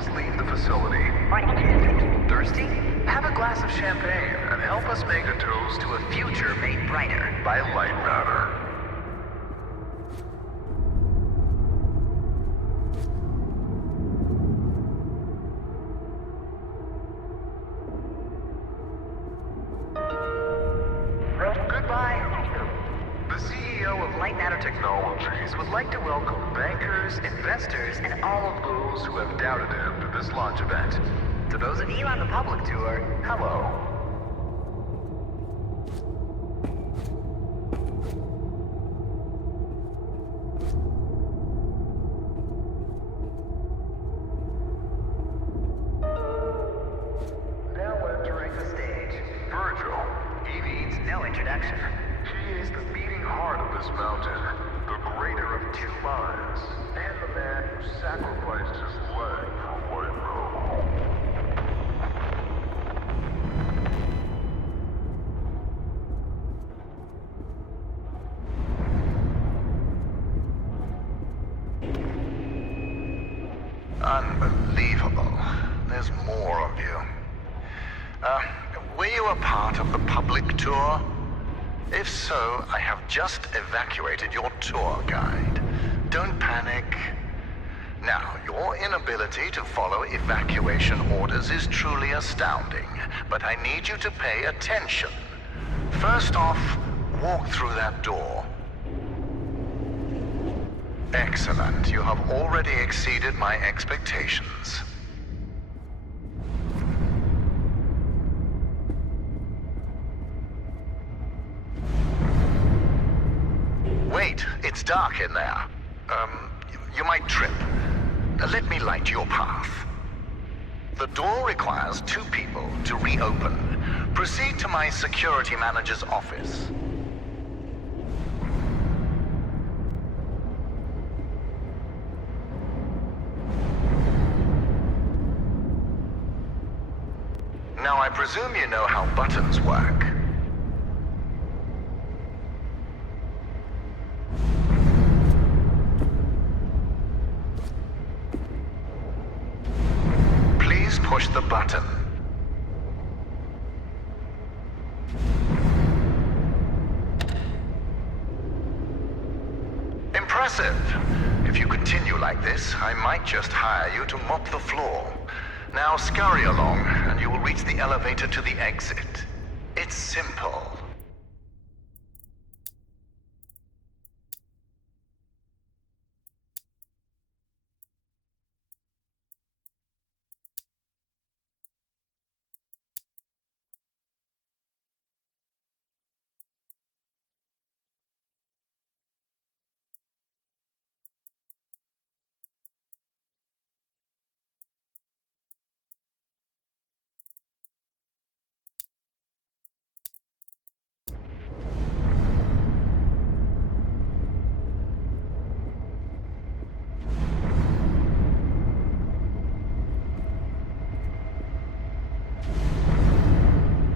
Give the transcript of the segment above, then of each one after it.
please leave the facility. Thirsty? Have a glass of champagne and help us make a toast to a future Made brighter. by Lightmatter. Goodbye. The CEO of Lightmatter Technologies would like to welcome bankers, investors, and all of those who have doubted him to this launch event. To those of you on the public tour, Hello. Now entering the stage, Virgil. he needs no introduction. He is the beating heart of this mountain, the greater of two minds, and the man who sacrificed his leg for White Robe. Unbelievable. There's more of you. Were you a part of the public tour? If so, I have just evacuated your tour guide. Don't panic. Now, your inability to follow evacuation orders is truly astounding, but I need you to pay attention. First off, walk through that door. Excellent. You have already exceeded my expectations. Wait, it's dark in there. You might trip. Let me light your path. The door requires 2 people to reopen. Proceed to my security manager's office. Now, I presume you know how buttons work. Please push the button. Impressive. If you continue like this, I might just hire you to mop the floor. Now scurry along, and you will reach the elevator to the exit. It's simple.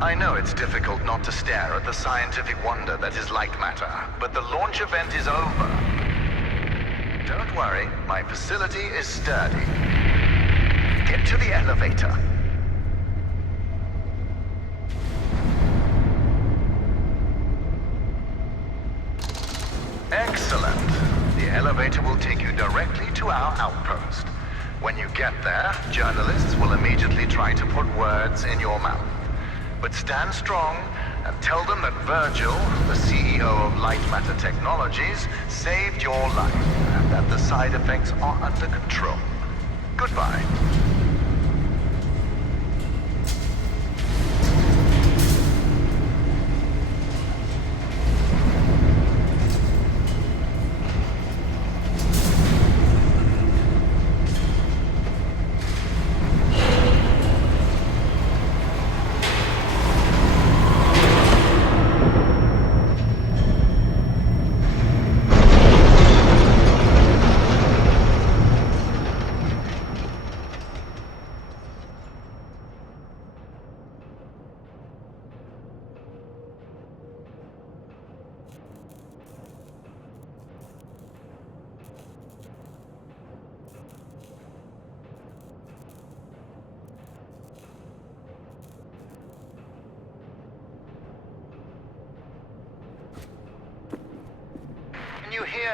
I know it's difficult not to stare at the scientific wonder that is Lightmatter, but the launch event is over. Don't worry, my facility is sturdy. Get to the elevator. Excellent. The elevator will take you directly to our outpost. When you get there, journalists will immediately try to put words in your mouth. But stand strong and tell them that Virgil, the CEO of Lightmatter Technologies, saved your life and that the side effects are under control. Goodbye.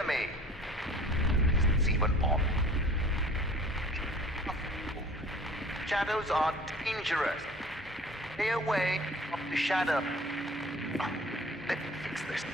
hear me? Is this even on? Shadows are dangerous. Stay away from the shadow. Oh, let me fix this.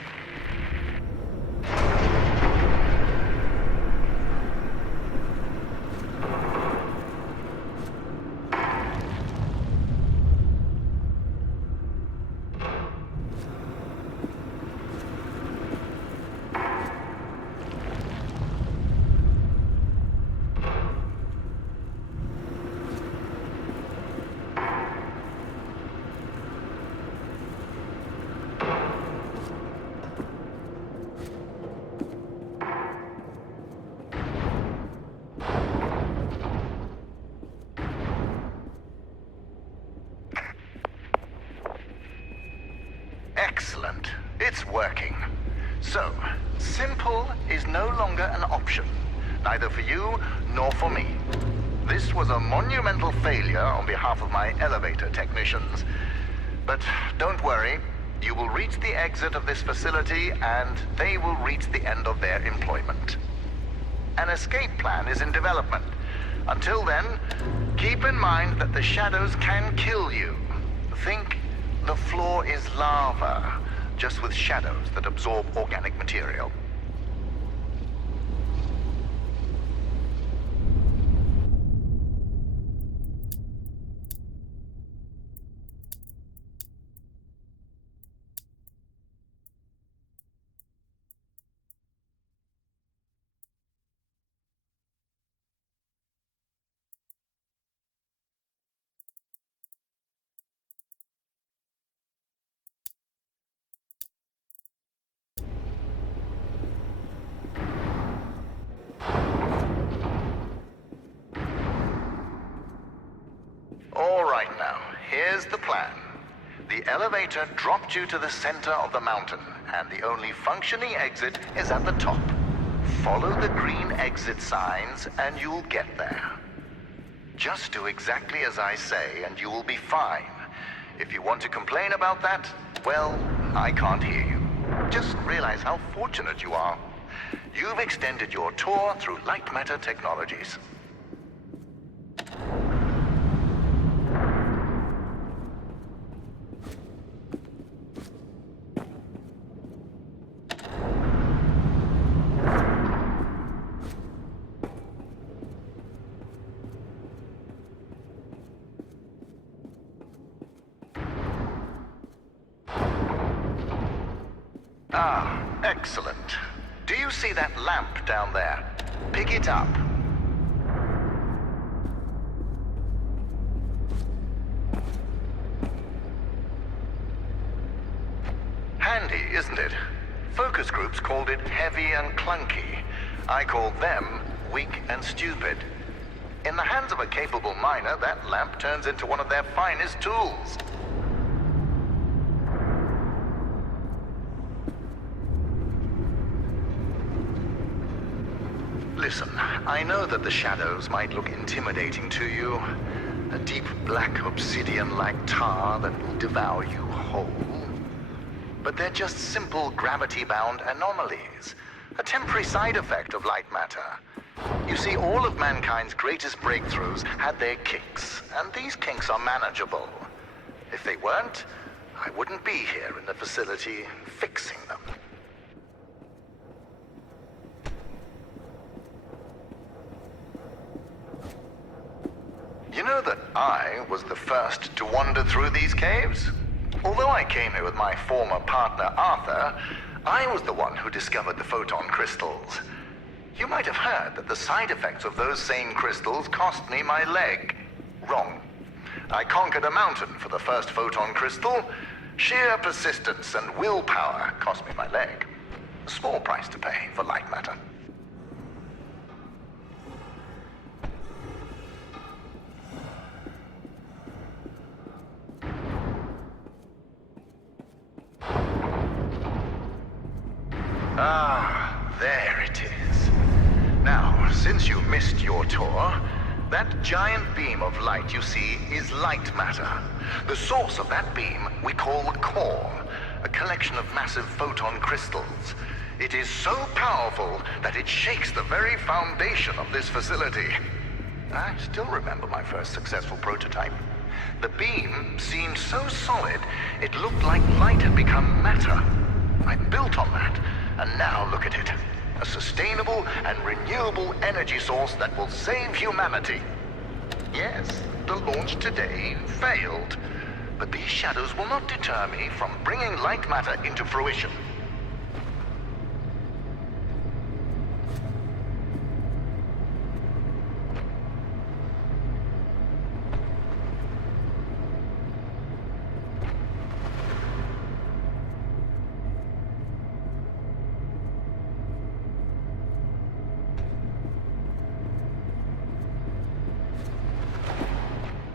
Excellent. It's working. So, simple is no longer an option, neither for you nor for me. This was a monumental failure on behalf of my elevator technicians. But don't worry, you will reach the exit of this facility and they will reach the end of their employment. An escape plan is in development. Until then, keep in mind that the shadows can kill you. Think the floor is lava, just with shadows that absorb organic material. All right now, here's the plan. The elevator dropped you to the center of the mountain, and the only functioning exit is at the top. Follow the green exit signs, and you'll get there. Just do exactly as I say, and you will be fine. If you want to complain about that, well, I can't hear you. Just realize how fortunate you are. You've extended your tour through Lightmatter Technologies. Ah, excellent. Do you see that lamp down there? Pick it up. Handy, isn't it? Focus groups called it heavy and clunky. I called them weak and stupid. In the hands of a capable miner, that lamp turns into one of their finest tools. Listen, I know that the shadows might look intimidating to you. A deep black obsidian-like tar that will devour you whole. But they're just simple gravity-bound anomalies. A temporary side effect of light matter. You see, all of mankind's greatest breakthroughs had their kinks, and these kinks are manageable. If they weren't, I wouldn't be here in the facility fixing them. You know that I was the first to wander through these caves? Although I came here with my former partner, Arthur, I was the one who discovered the photon crystals. You might have heard that the side effects of those same crystals cost me my leg. Wrong. I conquered a mountain for the first photon crystal. Sheer persistence and willpower cost me my leg. A small price to pay for light matter. Ah, there it is. Now, since you missed your tour, that giant beam of light you see is light matter. The source of that beam we call the core, a collection of massive photon crystals. It is so powerful that it shakes the very foundation of this facility. I still remember my first successful prototype. The beam seemed so solid, it looked like light had become matter. I built on that, and now look at it. A sustainable and renewable energy source that will save humanity. Yes, the launch today failed, but these shadows will not deter me from bringing light matter into fruition.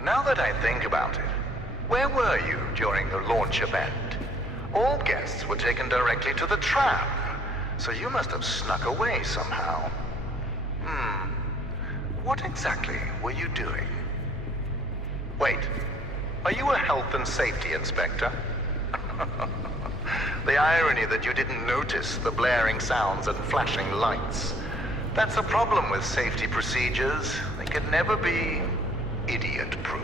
Now that I think about it, where were you during the launch event? All guests were taken directly to the tram, so you must have snuck away somehow. What exactly were you doing? Wait, are you a health and safety inspector? The irony that you didn't notice the blaring sounds and flashing lights. That's a problem with safety procedures. They can never be idiot-proof.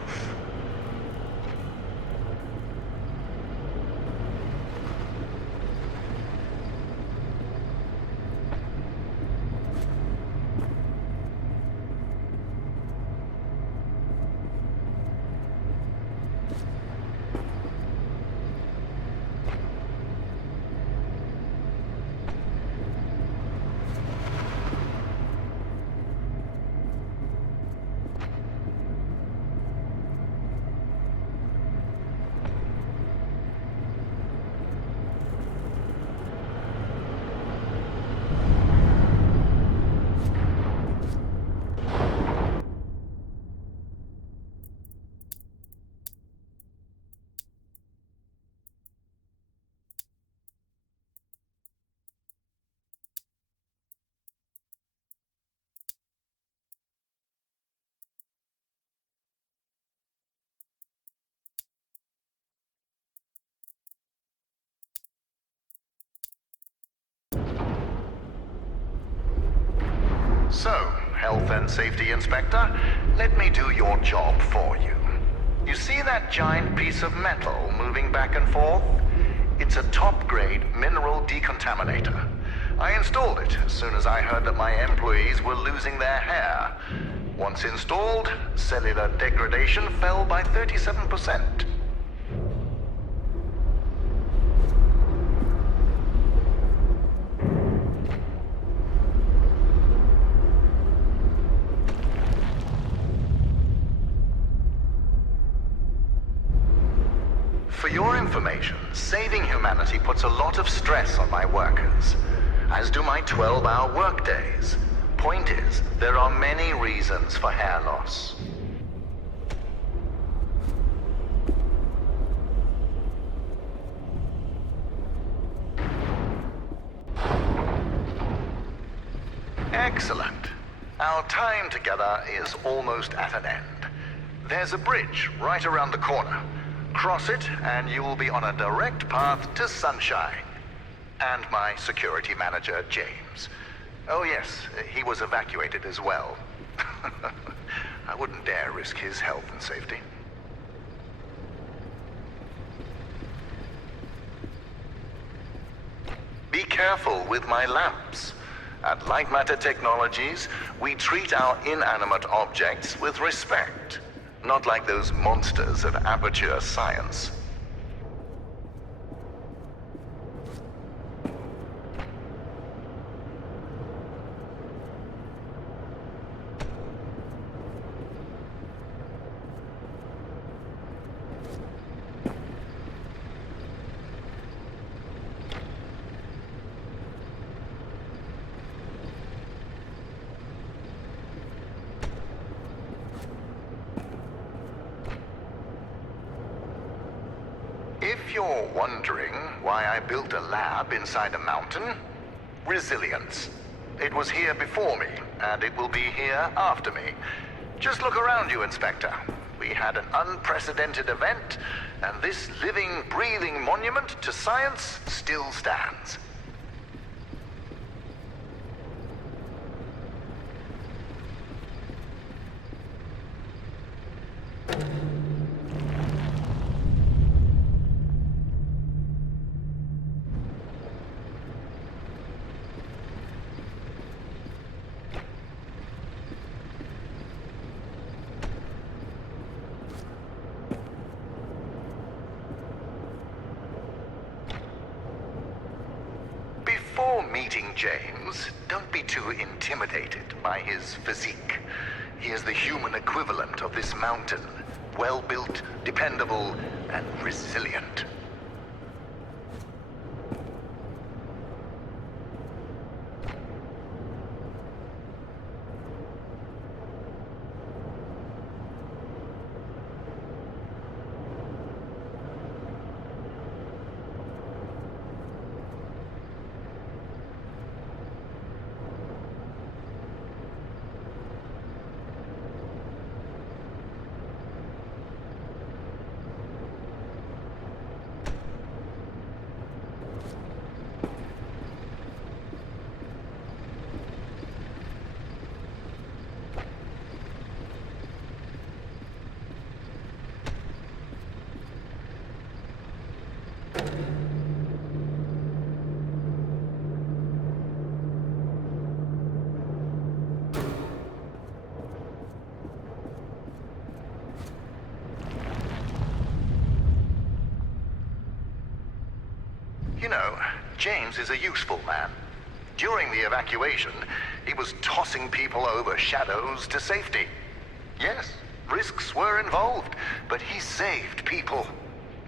So, Health and Safety Inspector, let me do your job for you. You see that giant piece of metal moving back and forth? It's a top-grade mineral decontaminator. I installed it as soon as I heard that my employees were losing their hair. Once installed, cellular degradation fell by 37%. For your information, saving humanity puts a lot of stress on my workers, as do my 12-hour workdays. Point is, there are many reasons for hair loss. Excellent. Our time together is almost at an end. There's a bridge right around the corner. Cross it, and you will be on a direct path to sunshine. And my security manager, James. Oh yes, he was evacuated as well. I wouldn't dare risk his health and safety. Be careful with my lamps. At Lightmatter Technologies, we treat our inanimate objects with respect. Not like those monsters of aperture science. If you're wondering why I built a lab inside a mountain, resilience. It was here before me, and it will be here after me. Just look around you, Inspector. We had an unprecedented event, and this living, breathing monument to science still stands. Before meeting James, don't be too intimidated by his physique. He is the human equivalent of this mountain. Well-built, dependable, and resilient. You know, James is a useful man. During the evacuation, he was tossing people over shadows to safety. Yes, risks were involved, but he saved people.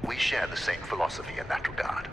We share the same philosophy in that regard.